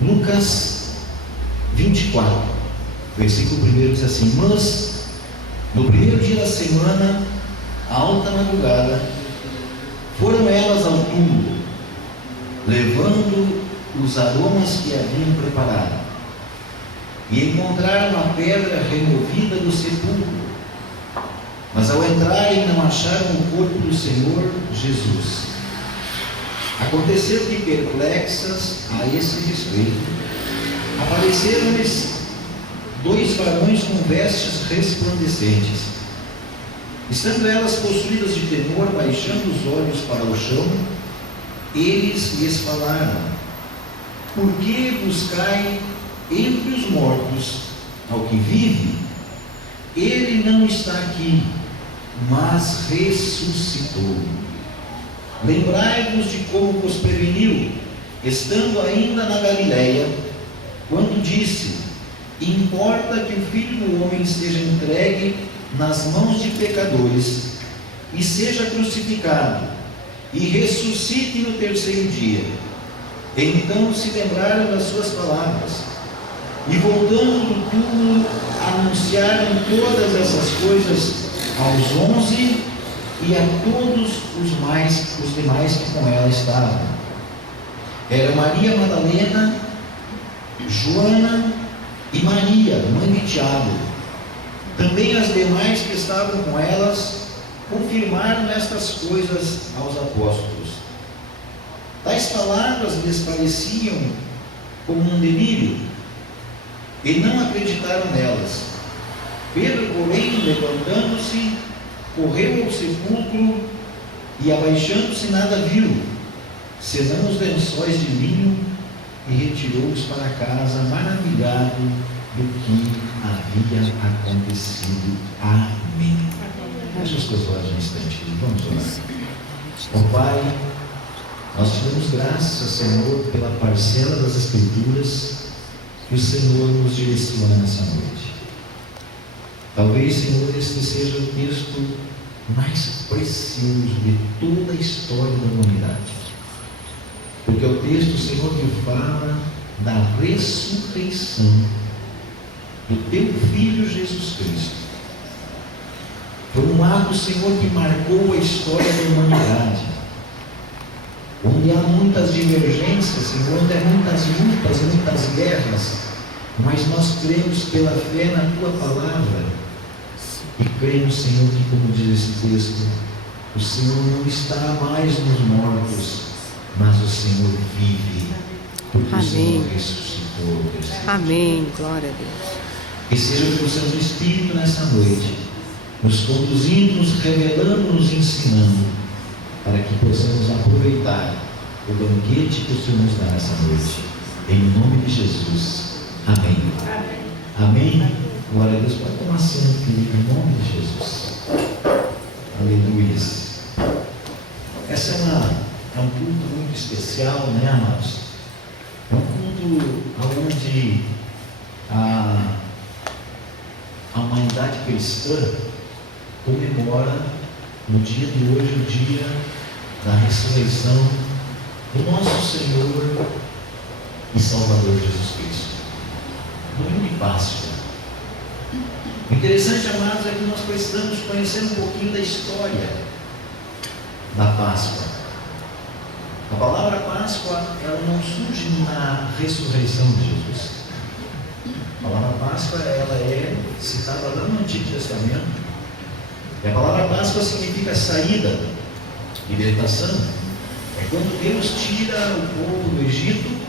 Lucas 24, versículo 1 diz assim: mas no primeiro dia da semana, à alta madrugada, foram elas ao túmulo, levando os aromas que haviam preparado, e encontraram a pedra removida do sepulcro. Mas ao entrarem não acharam o corpo do Senhor Jesus. Aconteceu que, perplexas a esse respeito, apareceram-lhes dois varões com vestes resplandecentes. Estando elas possuídas de temor, baixando os olhos para o chão, eles lhes falaram: por que buscai entre os mortos ao que vive? Ele não está aqui, mas ressuscitou. Lembrai-vos de como vos preveniu, estando ainda na Galiléia, quando disse: importa que o Filho do Homem seja entregue nas mãos de pecadores, e seja crucificado, e ressuscite no terceiro dia. Então se lembraram das suas palavras, e voltando do túmulo, anunciaram todas essas coisas aos 11 e a todos os demais que com ela estavam. Era Maria Madalena, Joana e Maria, mãe de Tiago. Também as demais que estavam com elas confirmaram estas coisas aos apóstolos. Tais palavras lhes pareciam como um delírio, e não acreditaram nelas. Pedro, porém, levantando-se, correu ao sepulcro, e abaixando-se nada viu, senão os lençóis de linho, e retirou-os para casa, maravilhado do que havia acontecido. Amém. Feche os teus olhos um instante, vamos orar. Ó Pai, nós te damos graças, Senhor, pela parcela das Escrituras que o Senhor nos direciona nessa noite. Talvez, Senhor, este seja o texto mais precioso de toda a história da humanidade, porque é o texto, Senhor, que fala da ressurreição do teu Filho Jesus Cristo. Foi um ato, Senhor, que marcou a história da humanidade, onde há muitas divergências, Senhor, onde há muitas lutas, muitas guerras, mas nós cremos pela fé na tua palavra, e cremos, Senhor, que, como diz esse texto, o Senhor não está mais nos mortos, mas o Senhor vive, porque Amém. O Senhor ressuscitou. Amém, glória a Deus. Que seja o teu Santo Espírito nessa noite, nos conduzindo, nos revelando, nos ensinando, para que possamos aproveitar o banquete que o Senhor nos dá nessa noite, em nome de Jesus. Amém. Amém. Glória a Deus. Pode tomar assento, querido, em nome de Jesus. Aleluia. Essa é um culto muito especial, né, amados? É um culto onde a humanidade cristã comemora no dia de hoje o dia da ressurreição do nosso Senhor e Salvador Jesus Cristo. Domingo de Páscoa. O interessante, amados, é que nós precisamos conhecer um pouquinho da história da Páscoa. A palavra Páscoa, ela não surge na ressurreição de Jesus. A palavra Páscoa, ela é citada lá no Antigo Testamento. E a palavra Páscoa significa saída, libertação. É quando Deus tira o povo do Egito,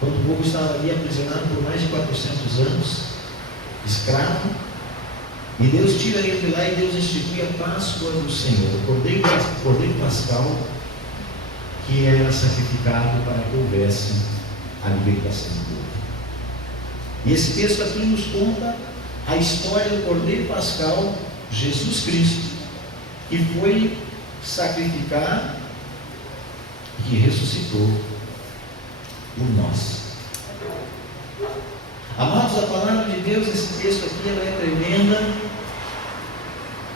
quando o povo estava ali aprisionado por mais de 400 anos, escravo, e Deus tira ele de lá e Deus institui a Páscoa do Senhor, o cordeiro pascal, que era sacrificado para que houvesse a libertação do povo. E esse texto aqui nos conta a história do cordeiro pascal, Jesus Cristo, que foi sacrificado e que ressuscitou por nós. Amados, a palavra de Deus, esse texto aqui, ela é tremenda,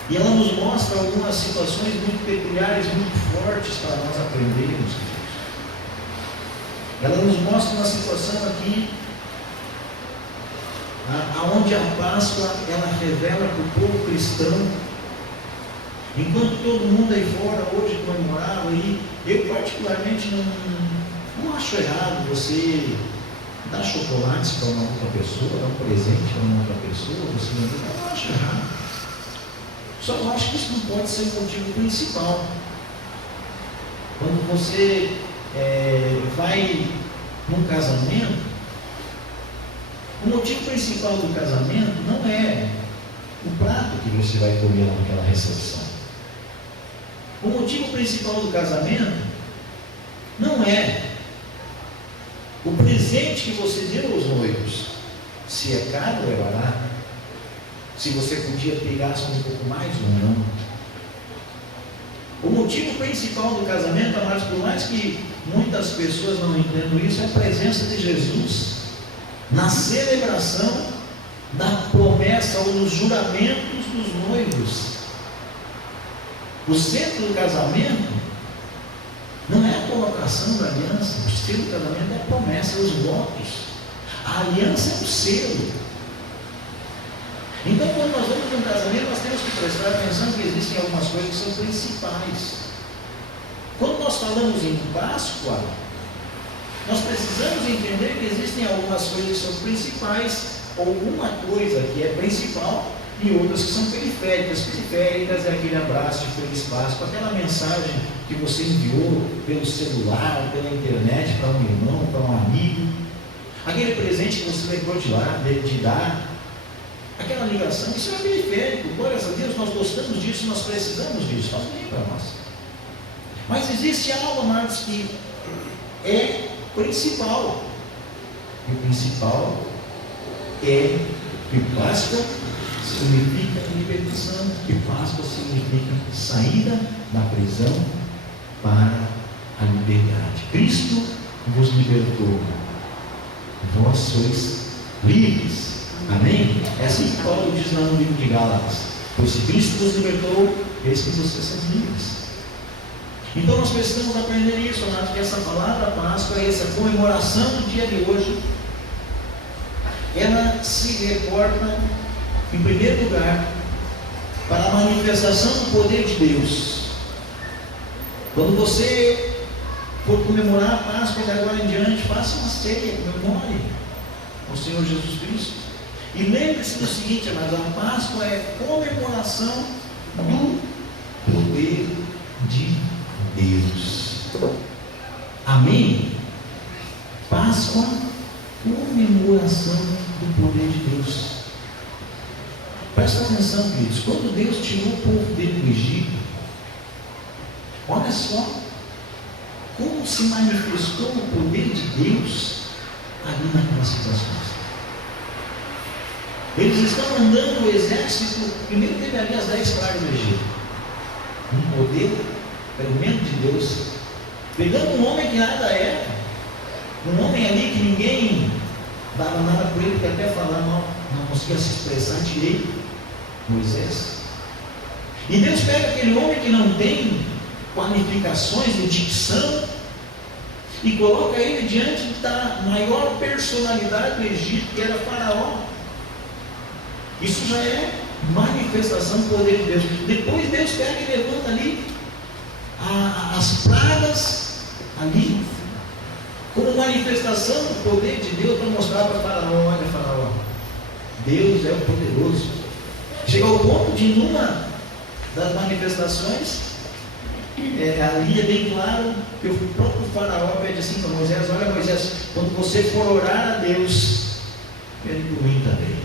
e ela nos mostra algumas situações muito peculiares, muito fortes para nós aprendermos. ela nos mostra uma situação aqui, aonde a Páscoa, ela revela para o povo cristão, enquanto todo mundo aí fora hoje comemorava, e eu particularmente não acho errado você dar chocolates para uma outra pessoa, dar um presente para uma outra pessoa, você não acho errado. Só eu acho que isso não pode ser o motivo principal. Quando você vai num casamento, o motivo principal do casamento não é o prato que você vai comer lá naquela recepção. O motivo principal do casamento não é o presente que você deu aos noivos, se é caro ou é barato, se você podia ter gasto um pouco mais ou não. O motivo principal do casamento, amados, por mais que muitas pessoas não entendam isso, é a presença de Jesus na celebração da promessa ou dos juramentos dos noivos. O centro do casamento não é a colocação da aliança, o centro do casamento é a promessa, os votos. A aliança é o selo. Então, quando nós vamos para um casamento, nós temos que prestar atenção que existem algumas coisas que são principais. Quando nós falamos em Páscoa, nós precisamos entender que existem algumas coisas que são principais, alguma coisa que é principal e outras que são periféricas. Periféricas é aquele abraço de Feliz Páscoa, aquela mensagem que você enviou pelo celular, pela internet, para um irmão, para um amigo, aquele presente que você lembrou de dar, aquela ligação. Isso é periférico. Glórias a Deus, nós gostamos disso, nós precisamos disso, faz bem para nós. Mas existe algo, amados, que é principal. E o principal é que Páscoa significa libertação, que Páscoa significa saída da prisão para a liberdade. Cristo vos libertou, vós sois livres. Amém? É assim que Paulo diz lá no livro de Gálatas: pois se Cristo vos libertou, eis que vocês são livres. Então nós precisamos aprender isso, amados, que essa palavra Páscoa, essa comemoração do dia de hoje, ela se reporta, em primeiro lugar, para a manifestação do poder de Deus. Quando você for comemorar a Páscoa de agora em diante, faça uma ceia, comemore o Senhor Jesus Cristo. E lembre-se do seguinte, amados, a Páscoa é comemoração do poder de Deus. Amém? Páscoa, comemoração do poder de Deus. Presta atenção, queridos. Quando Deus tirou o povo dele do Egito, olha só como se manifestou o poder de Deus ali naquelas situações. Eles estão andando, o exército, primeiro teve ali as 10 pragas do Egito, um poder tremendo de Deus, pegando um homem que nada era, um homem ali que ninguém dava nada por ele, que até falar não conseguia se expressar direito, Moisés. E Deus pega aquele homem que não tem qualificações de dicção e coloca ele diante da maior personalidade do Egito, que era Faraó. Isso já é manifestação do poder de Deus. Depois Deus pega e levanta ali as pragas ali como manifestação do poder de Deus, para mostrar para Faraó: olha, Faraó, Deus é o poderoso. Chega ao ponto de, numa das manifestações, ali é bem claro que o próprio Faraó pede assim para Moisés: olha, Moisés, quando você for orar a Deus, pede por mim também.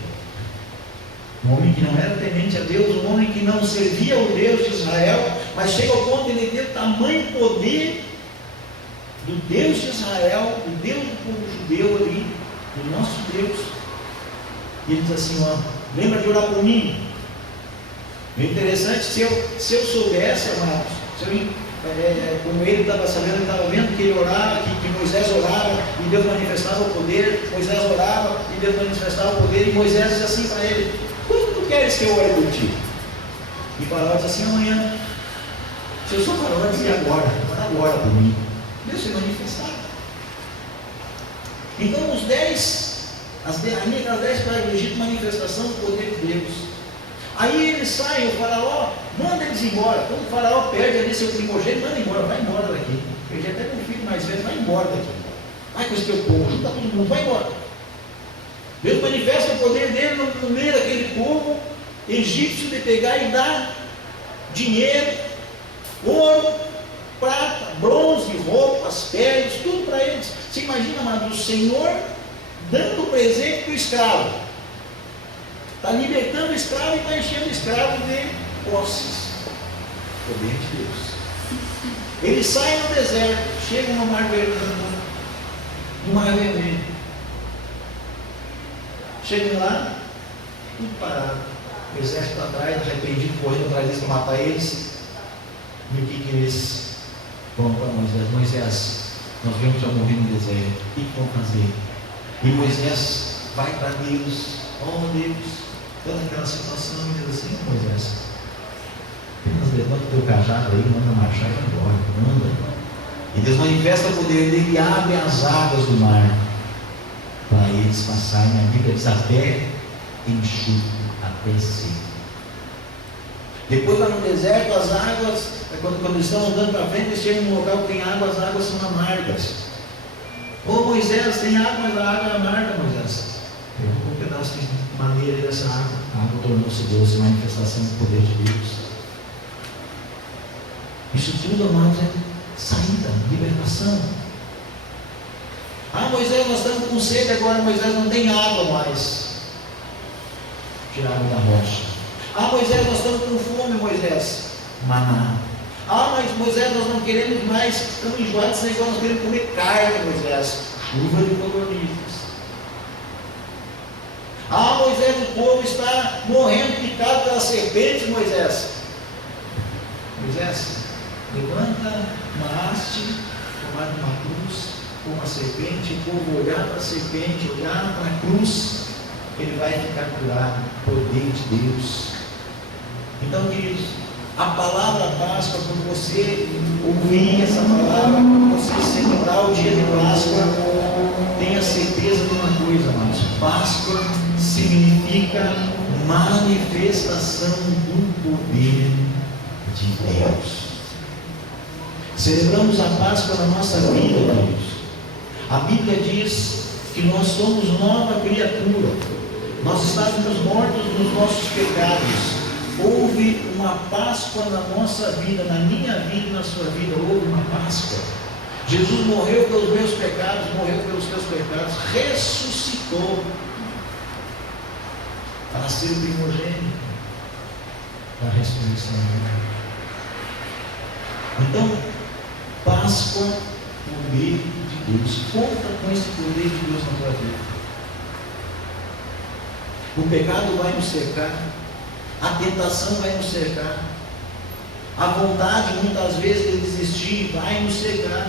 Um homem que não era temente a Deus, um homem que não servia ao Deus de Israel, mas chega ao ponto de ele ter tamanho poder do Deus de Israel, do Deus do povo judeu ali, do nosso Deus. E ele diz assim: ó, lembra de orar por mim. É interessante, se eu soubesse, amados, como ele estava sabendo, ele estava vendo que ele orava, que Moisés orava e Deus manifestava o poder, Moisés orava e Deus manifestava o poder, e Moisés diz assim para ele: quando tu queres que eu ore por ti? E Faraó diz assim: amanhã. Se eu sou Faraó, eu dizia agora, ora agora por mim. Deus se manifestava. Então aquelas 10 pragas do Egito, manifestação do poder de Deus. Aí eles saem, o faraó manda eles embora. Quando o faraó perde ali seu primogênito, manda embora, vai embora daqui. Perdi até com um filho mais velho, vai embora daqui. Vai com esse teu povo, junta todo mundo, vai embora. Deus manifesta o poder dele no meio daquele povo egípcio, de pegar e dar dinheiro, ouro, prata, bronze, roupas, peles, tudo para eles. Você imagina, amado, o Senhor dando presente para o escravo. Está libertando o escravo e está enchendo o escravo de posses. Poder de Deus. Eles saem no deserto, chegam no Mar Vermelho. Chegam lá, tudo parado. O exército atrás, arrependido, correndo atrás deles para matar eles. E o que eles vão para Moisés? Moisés, nós vemos já morrer no deserto. O que vão fazer? E Moisés vai para Deus. Oh Deus, toda aquela situação, ele diz assim: Moisés, apenas levanta o teu cajado aí, manda marchar e vai embora, manda. E Deus manifesta o poder dele e abre as águas do mar para eles passarem. A Bíblia diz até enxuto, até seco. Depois lá no deserto, as águas, quando eles estão andando para frente, eles chegam num local que tem água, as águas são amargas. Ô Moisés, tem água, mas a água é amarga, Moisés. Pegou um pedaço de madeira dessa água. A água tornou-se doce, manifestação do poder de Deus. Isso tudo, amados, é saída, libertação. Ah, Moisés, nós estamos com sede agora, Moisés, não tem água mais. Tiraram da rocha. Ah, Moisés, nós estamos com fome, Moisés. Maná. Ah, mas Moisés, nós não queremos mais, estamos enjoados, senão nós queremos comer carne, Moisés. Chuva de codornizes. Ah, Moisés, o povo está morrendo picado pelas serpentes, Moisés. Moisés, levanta uma haste, tomar uma cruz, com uma serpente, o povo olhar para a serpente, olhar para a cruz, ele vai ficar curado, poder de Deus. Então, queridos, a palavra Páscoa, quando você ouvir essa palavra, quando você celebrar o dia de Páscoa, tenha certeza de uma coisa, amados: Páscoa significa manifestação do poder de Deus. Celebramos a Páscoa na nossa vida, queridos. A Bíblia diz que nós somos nova criatura. Nós estávamos mortos nos nossos pecados. Houve uma Páscoa na nossa vida, na minha vida e na sua vida. Houve uma Páscoa. Jesus morreu pelos meus pecados, morreu pelos teus pecados, ressuscitou para ser o primogênito da ressurreição. Então, Páscoa, poder de Deus. Conta com esse poder de Deus na tua vida. O pecado vai nos cercar, a tentação vai nos cercar, a vontade muitas vezes de desistir vai nos cercar.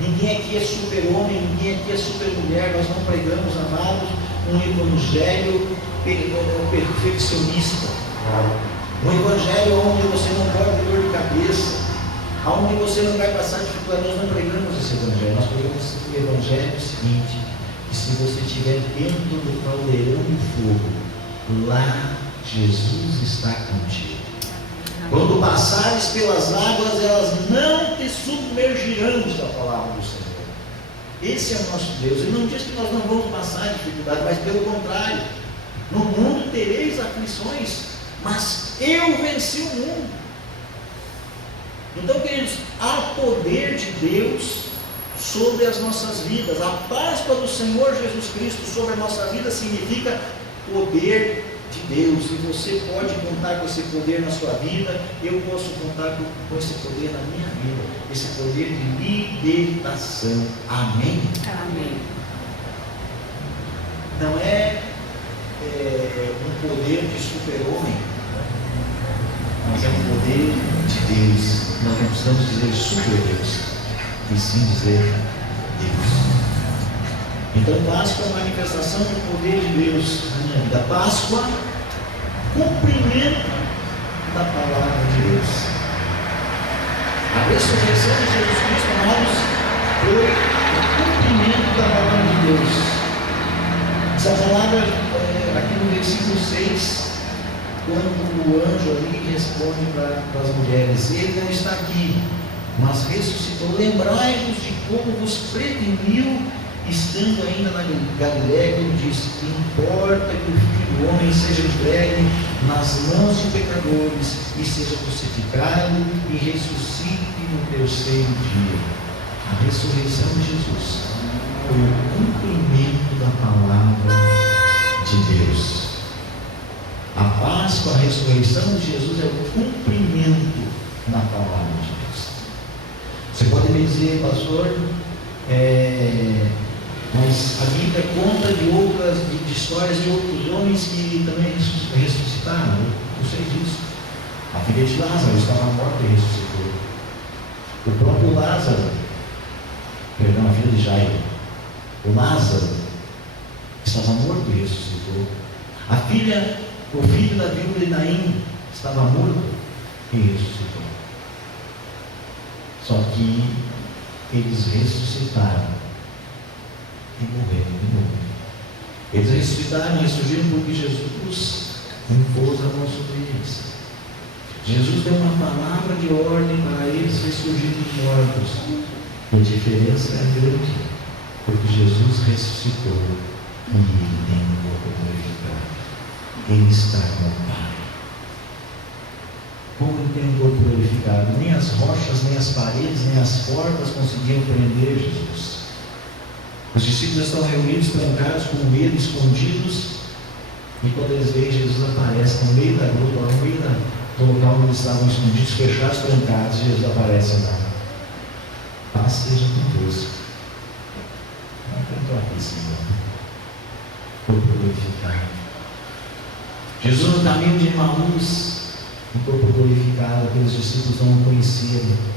Ninguém aqui é super-homem, ninguém aqui é super-mulher. Nós não pregamos, amados, um evangelho perfeccionista, um evangelho onde você não pode ter dor de cabeça, onde você não vai passar dificuldade. Nós não pregamos esse evangelho. Nós pregamos o evangelho seguinte: que se você estiver dentro do caldeirão de fogo, lá Jesus está contigo. Quando passares pelas águas, elas não te submergirão, diz a palavra do Senhor. Esse é o nosso Deus. Ele não diz que nós não vamos passar dificuldade, mas pelo contrário: no mundo tereis aflições, mas eu venci o mundo. Então, queridos, há poder de Deus sobre as nossas vidas. A Páscoa do Senhor Jesus Cristo sobre a nossa vida significa poder de Deus. E você pode contar com esse poder na sua vida. Eu posso contar com esse poder na minha vida. Esse poder de libertação. Amém? Amém. Não é um poder de super-homem, mas é um poder de Deus. Nós não precisamos dizer super-Deus, e sim dizer Deus. Então, Páscoa é a manifestação do poder de Deus na minha vida. Páscoa, cumprimento da palavra de Deus. A ressurreição de Jesus Cristo, amados, foi o cumprimento da palavra de Deus. Essa palavra, aqui no versículo 6, quando o anjo ali responde para as mulheres, ele não está aqui, mas ressuscitou. Lembrai-vos de como vos preveniu, estando ainda na Galiléia, ele disse: que importa que o Filho do Homem seja entregue nas mãos de pecadores, e seja crucificado e ressuscite no terceiro dia. A ressurreição de Jesus foi o cumprimento da palavra de Deus. A Páscoa, a ressurreição de Jesus é o cumprimento da palavra de Deus. Você pode me dizer, pastor, mas a Bíblia conta de histórias de outros homens que também ressuscitaram. Eu sei disso. A filha de Lázaro estava morta e ressuscitou. O próprio Lázaro, a filha de Jairo, o Lázaro estava morto e ressuscitou. O filho da viúva de Naim estava morto e ressuscitou. Só que eles ressuscitaram e morreram de novo. Eles ressuscitaram e ressurgiram porque Jesus impôs a mão sobre eles. Jesus deu uma palavra de ordem para eles ressurgirem dos mortos. A diferença é grande, porque Jesus ressuscitou e ele tem um corpo glorificado. Ele está com o Pai. Como ele tem um corpo glorificado, nem as rochas, nem as paredes, nem as portas conseguiam prender Jesus. Os discípulos estão reunidos, trancados, com medo, escondidos, e quando eles veem Jesus aparece no meio da gruta, no meio do local onde eles estavam escondidos, fechados, trancados, Jesus aparece lá. Paz seja convosco. Não estou aqui, Senhor. Corpo glorificado. Jesus no caminho de Emaús, um corpo glorificado, aqueles discípulos não o conheceram.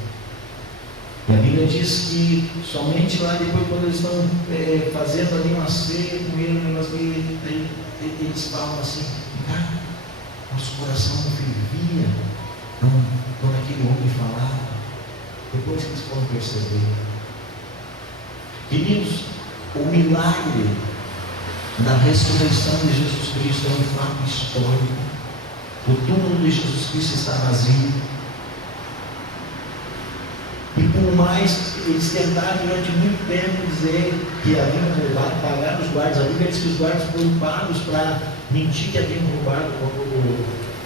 E a Bíblia diz que somente lá depois, quando eles estão fazendo ali uma ceia com ele, eles falam assim: nosso coração não fervia quando aquele homem falava. Depois que eles foram perceber. Queridos, o milagre da ressurreição de Jesus Cristo é um fato histórico. O túmulo de Jesus Cristo está vazio. E por mais eles tentaram durante muito tempo dizer que haviam roubado, pagar os guardas, a Bíblia diz que os guardas foram pagos para mentir que haviam roubado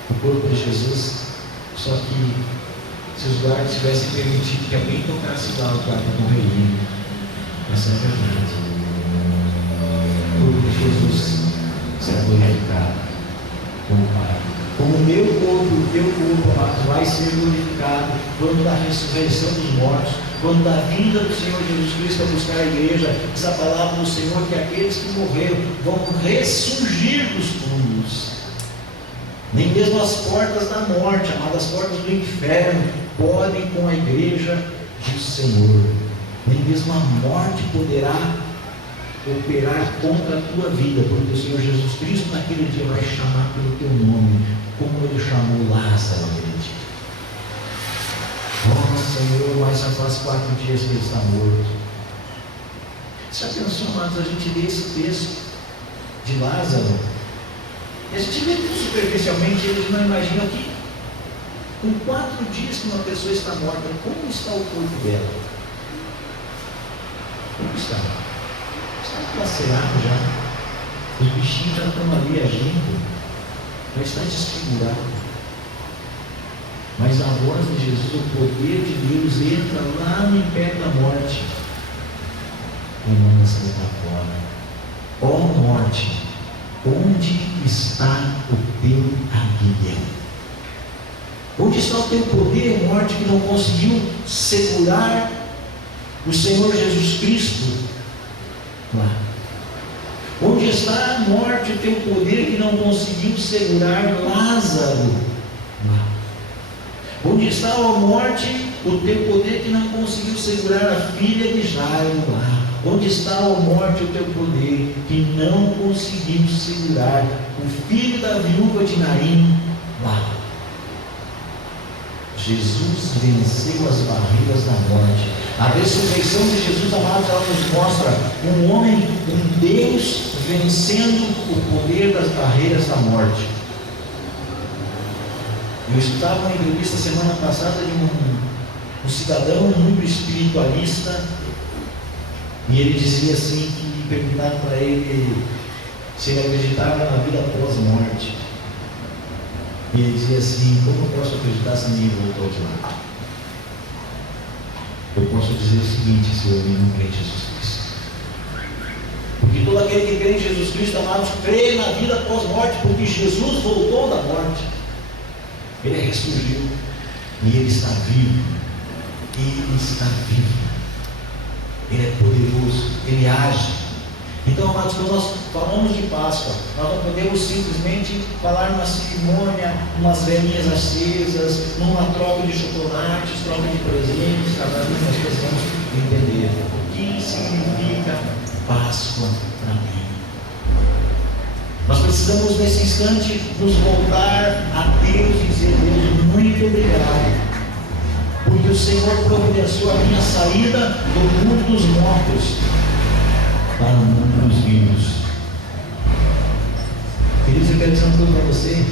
o corpo de Jesus. Só que se os guardas tivessem permitido que alguém tocasse lá, o guarda morreria. Essa é a verdade. O corpo de Jesus será glorificado como Pai. Como o meu corpo, o teu corpo vai ser glorificado quando da ressurreição dos mortos, quando da vinda do Senhor Jesus Cristo a buscar a igreja. Essa palavra do Senhor, que aqueles que morreram vão ressurgir dos túmulos. Nem mesmo as portas da morte, amadas portas do inferno, podem com a igreja do Senhor. Nem mesmo a morte poderá operar contra a tua vida, porque o Senhor Jesus Cristo naquele dia vai chamar pelo teu nome, como ele chamou Lázaro naquele dia. Senhor, mas já faz 4 dias que ele está morto. Já pensou, amados, a gente lê esse texto de Lázaro, e a gente lê superficialmente, eles não imaginam que com 4 dias que uma pessoa está morta, como está o corpo dela? Como está? Está lacerado já. Os bichinhos já estão ali agindo. Já está desfigurado. Mas a voz de Jesus, o poder de Deus, entra lá no pé da morte e manda sair para fora. Ó morte, onde está o teu aguilhão? Onde está o teu poder, morte, que não conseguiu segurar o Senhor Jesus Cristo? Lá. Onde está a morte, o teu poder que não conseguiu segurar Lázaro? Lá. Onde está a morte, o teu poder que não conseguiu segurar a filha de Jairo? Lá. Onde está a morte, o teu poder que não conseguiu segurar o filho da viúva de Naim? Lá. Jesus venceu as barreiras da morte. A ressurreição de Jesus, amados, ela nos mostra um homem, um Deus vencendo o poder das barreiras da morte. Eu escutava uma entrevista semana passada de um cidadão muito espiritualista, e ele dizia assim, que perguntaram para ele se ele acreditava na vida após morte. E ele dizia assim: como eu posso acreditar se ninguém voltou de lá? Eu posso dizer o seguinte: se eu não crê em Jesus Cristo. Porque todo aquele que crê em Jesus Cristo, amados, crê na vida após morte, porque Jesus voltou da morte. Ele ressurgiu e Ele está vivo. Ele está vivo. Ele é poderoso, Ele age. Então, amados, quando nós falamos de Páscoa, nós não podemos simplesmente falar numa cerimônia, umas velhinhas acesas, numa troca de chocolates, troca de presentes. Cada vez nós precisamos entender o que significa Páscoa para mim. Nós precisamos nesse instante nos voltar a Deus e dizer: Deus, muito obrigado, porque o Senhor providenciou a minha saída do mundo dos mortos para o mundo dos vivos. Queridos, eu quero dizer uma coisa para você: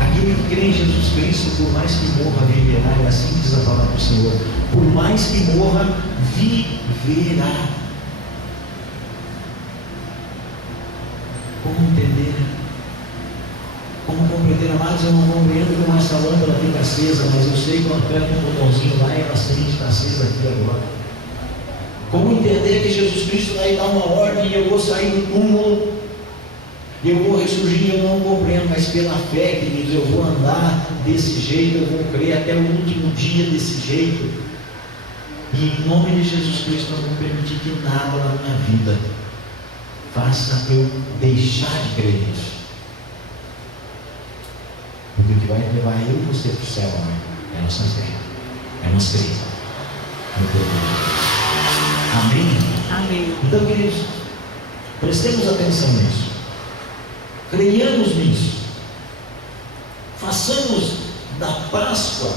aquele que crê em Jesus Cristo, por mais que morra, viverá. É assim que diz a palavra do Senhor: por mais que morra, viverá. Como entender? Como compreender, amados? Eu não compreendo como essa lâmpada fica acesa, mas eu sei que eu aperto um botãozinho lá e ela acende, está acesa aqui agora. Como entender que Jesus Cristo vai dar uma ordem e eu vou sair do túmulo, e eu vou ressurgir? Eu não compreendo, mas pela fé, queridos, eu vou andar desse jeito, eu vou crer até o último dia desse jeito. E em nome de Jesus Cristo, eu não vou permitir que nada na minha vida faça eu deixar de crer nisso. Porque o que vai levar eu e você para o céu, amém, é a nossa fé, é a nossa crença no poder. Amém? Amém. Então, queridos, prestemos atenção nisso, creiamos nisso, façamos da Páscoa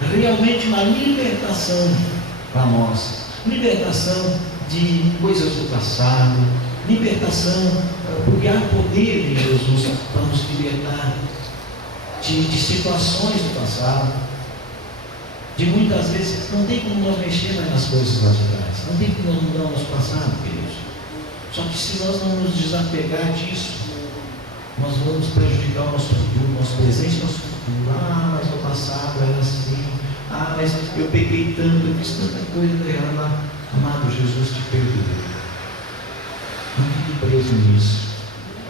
realmente uma libertação para nós, libertação de coisas do passado, libertação, porque há poder em Jesus para nos libertar de situações do passado, de muitas vezes. Não tem como nós mexer mais nas coisas lá de trás, não tem como nós mudar o nosso passado, queridos. Só que se nós não nos desapegar disso, nós vamos prejudicar o nosso futuro, nosso presente e nosso futuro. Ah, mas o passado era assim. Ah, mas eu peguei tanto, eu fiz tanta coisa errada. Amado, Jesus te perdoou. Não fique preso nisso.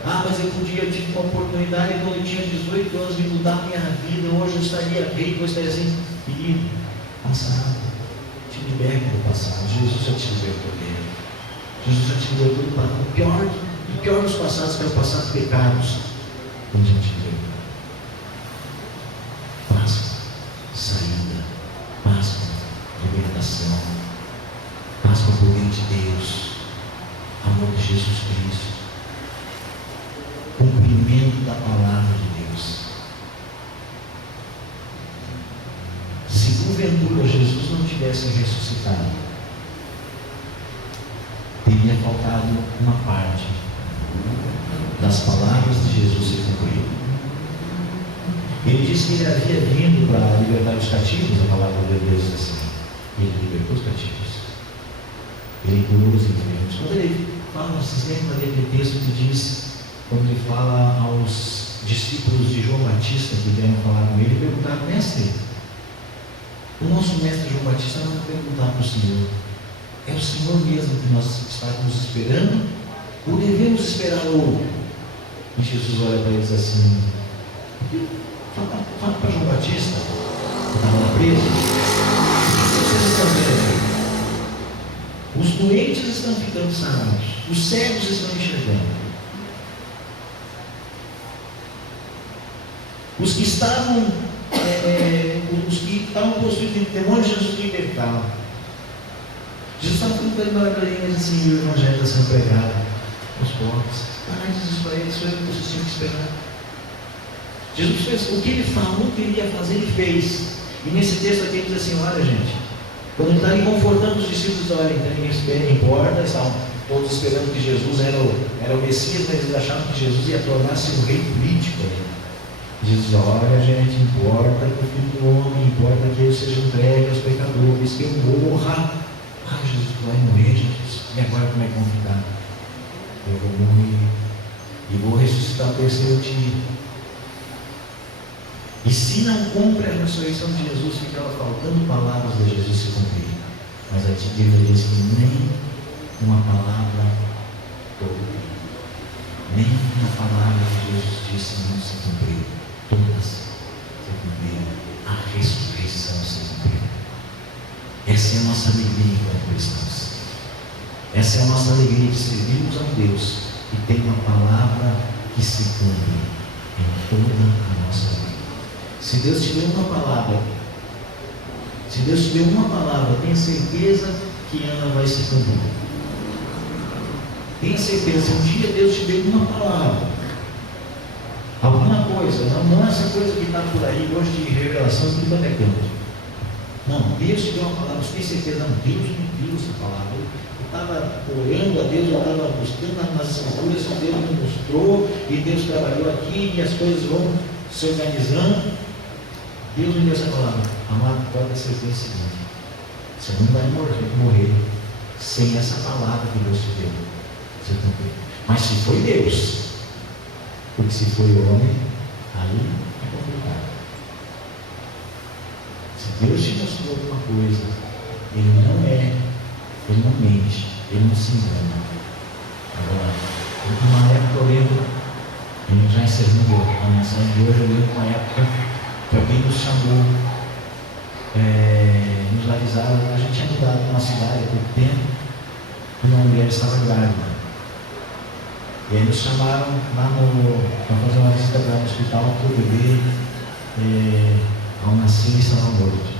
Ah, mas eu tive uma oportunidade quando eu tinha 18 anos de mudar a minha vida. Hoje eu estaria rico, eu estaria assim. Querido, passado, te liberta do passado. Jesus já te libertou dele. Jesus já te libertou do passado. O pior dos passados, que é o passado de pecados. Ele já te libertou. Páscoa, saída. Páscoa, libertação. Páscoa, poder de Deus. Amor de Jesus Cristo, cumprimento da palavra de Deus. Se porventura Jesus não tivesse ressuscitado, teria faltado uma parte das palavras de Jesus se cumprir. Ele disse que ele havia vindo para libertar os cativos. A palavra de Deus diz assim: ele libertou os cativos, ele curou os enfermos. Quando ele fala, vocês lembram daquele texto que diz, quando ele fala aos discípulos de João Batista que vieram falar com ele, perguntaram: mestre, o nosso mestre João Batista não vai perguntar para o Senhor: é o Senhor mesmo que nós estávamos esperando, ou devemos esperar outro? E Jesus olha para eles assim: fala para João Batista, que estava lá preso, vocês estão vendo? Os doentes estão ficando sanados, os cegos estão enxergando, os que estavam possuídos de demônios, Jesus libertava. Jesus estava falando para ele maravilhosamente assim: o evangelho está sendo pregado aos pobres. Diz isso para eles: foi o que vocês tinham que esperar. Jesus fez o que ele falou que ele ia fazer, ele fez. E nesse texto aqui ele diz assim: olha, gente, quando ele está ali confortando os discípulos, olha, então ninguém espera, importa, todos esperando que Jesus era o Messias, mas eles achavam que Jesus ia tornar-se um rei político. Jesus, olha, gente, importa que o Filho do Homem, importa que ele seja entregue aos pecadores, que eu morra. Ah, Jesus, tu vai morrer, Jesus. E agora como é que vão ficar? Eu vou morrer e vou ressuscitar o terceiro dia. E se não cumpre a ressurreição de Jesus, ficava faltando palavras de Jesus se cumprir. Mas a Bíblia diz que nem uma palavra toda, nem uma palavra que Jesus disse não se cumpriu. Todas se cumpriram. A ressurreição se cumpriu. Essa é a nossa alegria enquanto cristãos. Essa é a nossa alegria de servirmos a Deus e ter uma palavra que se cumpre em toda a nossa vida. Se Deus te deu uma palavra, tenha certeza que ela vai se cumprir. Tenha certeza, se um dia Deus te deu uma palavra, alguma coisa, não essa coisa que está por aí hoje de revelação, de tudo até canto. Não, Deus te deu uma palavra, você tem certeza, não, Deus me deu essa palavra. Eu estava orando a Deus, eu estava buscando nas escrituras, que Deus me mostrou, e Deus trabalhou aqui, e as coisas vão se organizando. Deus me deu essa palavra. Amado, pode ter certeza o seguinte: você não vai morrer sem essa palavra que Deus te deu. Você também. Mas se foi Deus, porque se foi homem, aí é complicado. Se Deus te mostrou alguma coisa, Ele não mente, Ele não se engana. Agora, numa época eu lembro, já encerrando a mensagem de hoje, eu lembro uma época que alguém nos chamou, nos avisaram, a gente tinha mudado de uma cidade há pouco tempo, e uma mulher estava grávida. E aí nos chamaram lá para fazer uma visita para o hospital, que o bebê, ao nascer, estava morto.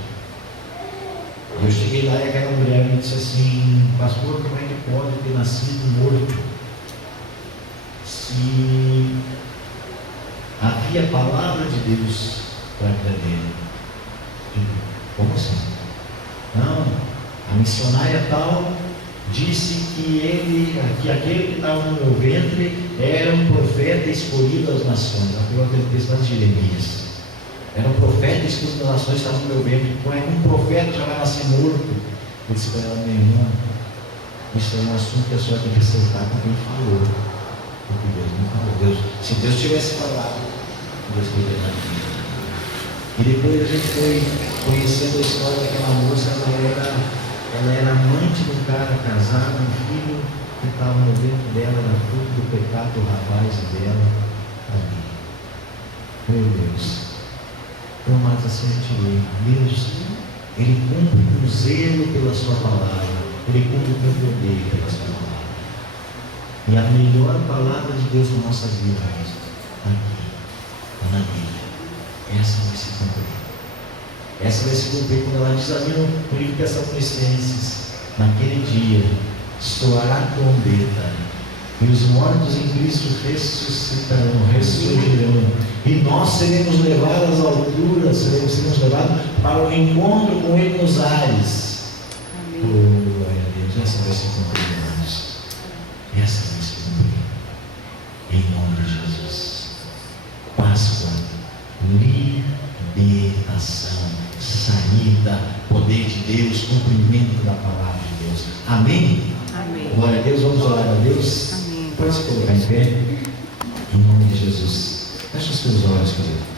Eu cheguei lá e aquela mulher me disse assim: pastor, como é que pode ter nascido morto? Se havia a palavra de Deus para a vida dele. Como assim? Não, a missionária tal disse que aquele que estava no meu ventre era um profeta escolhido das nações. Ela pegou aquele texto lá de Jeremias. Era um profeta escolhido das nações, estava no meu ventre. Um profeta já vai nascer morto. Eu disse para ela: minha irmã, isso é um assunto que a senhora tem que acertar com quem falou. Porque Deus não falou. Se Deus tivesse falado, Deus teria dado. E depois a gente foi conhecendo a história daquela moça. Ela era amante de um cara casado, um filho que estava no ventre dela, era fruto do pecado do rapaz e dela. Ali. Meu Deus. Então, mas assim a gente vê, Deus, Ele cumpre com zelo pela sua palavra, Ele cumpre com poder pela sua palavra. E a melhor palavra de Deus na nossa vida é aqui, na Bíblia. Essa vai se cumprir. Essa vai se cumprir quando ela diz ali no livro de Tessalonicenses: naquele dia soará a trombeta, e os mortos em Cristo ressurgirão, e nós seremos levados às alturas, seremos levados para o encontro com Ele nos ares. Amém. Oh, glória a Deus. Essa vai se cumprir, irmãos. Essa vai se cumprir. Em nome de Jesus. Páscoa, libertação, saída, poder de Deus, cumprimento da palavra de Deus. Amém? Amém. Glória a Deus. Vamos orar a Deus. Amém. Pode se colocar em pé. Em nome de Jesus. Feche os teus olhos, querido.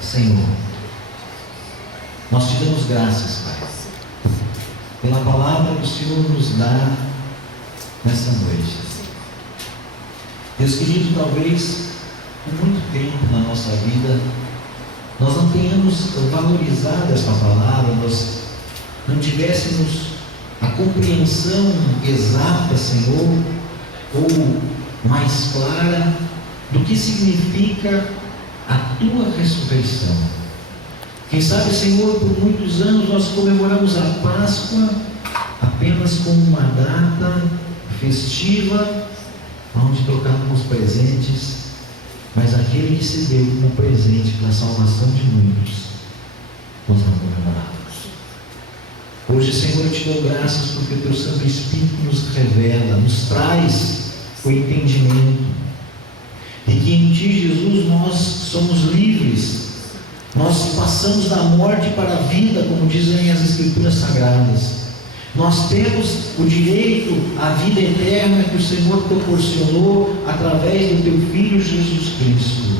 Senhor, nós te damos graças, Pai, pela palavra que o Senhor nos dá nessa noite. Deus querido, talvez por muito tempo na nossa vida nós não tenhamos valorizado essa palavra, nós não tivéssemos a compreensão exata, Senhor, ou mais clara do que significa a tua ressurreição. Quem sabe, Senhor, por muitos anos nós comemoramos a Páscoa apenas como uma data festiva, onde trocávamos presentes, mas aquele que se deu como presente para a salvação de muitos, nós não comemorávamos. Hoje, Senhor, eu te dou graças porque o teu Santo Espírito nos revela, nos traz o entendimento, e que em ti, Jesus, nós somos livres, nós passamos da morte para a vida, como dizem as Escrituras Sagradas. Nós temos o direito à vida eterna que o Senhor proporcionou através do teu Filho Jesus Cristo.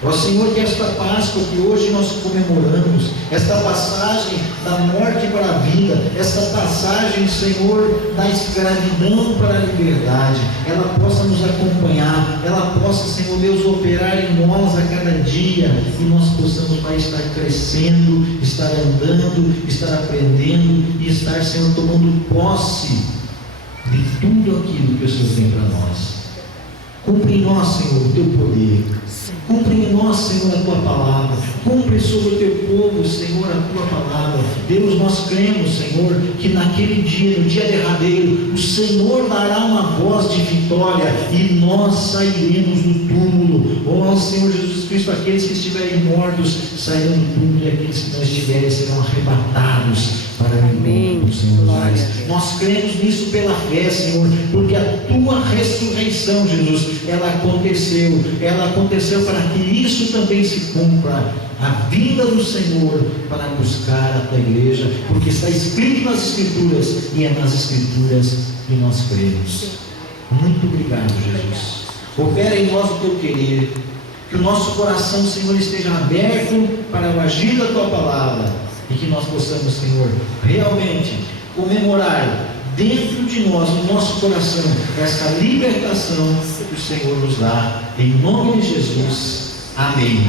Ó Senhor, que esta Páscoa que hoje nós comemoramos, esta passagem da morte para a vida, esta passagem, Senhor, da escravidão para a liberdade, ela possa nos acompanhar, ela possa, Senhor Deus, operar em nós a cada dia, e nós possamos, Pai, estar crescendo, estar andando, estar aprendendo e estar, Senhor, tomando posse de tudo aquilo que o Senhor tem para nós. Cumpre em nós, Senhor, o teu poder. Cumpre em nós, Senhor, a tua palavra. Cumpre sobre o teu povo, Senhor, a tua palavra. Deus, nós cremos, Senhor, que naquele dia, no dia derradeiro, o Senhor dará uma voz de vitória e nós sairemos do túmulo. Ó Senhor Jesus Cristo, aqueles que estiverem mortos sairão do túmulo, e aqueles que não estiverem serão arrebatados para o encontro do Senhor. Nós cremos nisso pela fé, Senhor, porque a tua ressurreição, Jesus, ela aconteceu para que isso também se cumpra, a vinda do Senhor para buscar a tua igreja, porque está escrito nas Escrituras, e é nas Escrituras que nós cremos. Muito obrigado, Jesus. Opera em nós o teu querer, que o nosso coração, Senhor, esteja aberto para o agir da tua palavra, e que nós possamos, Senhor, realmente comemorar dentro de nós, no nosso coração, essa libertação que o Senhor nos dá, em nome de Jesus. Amém.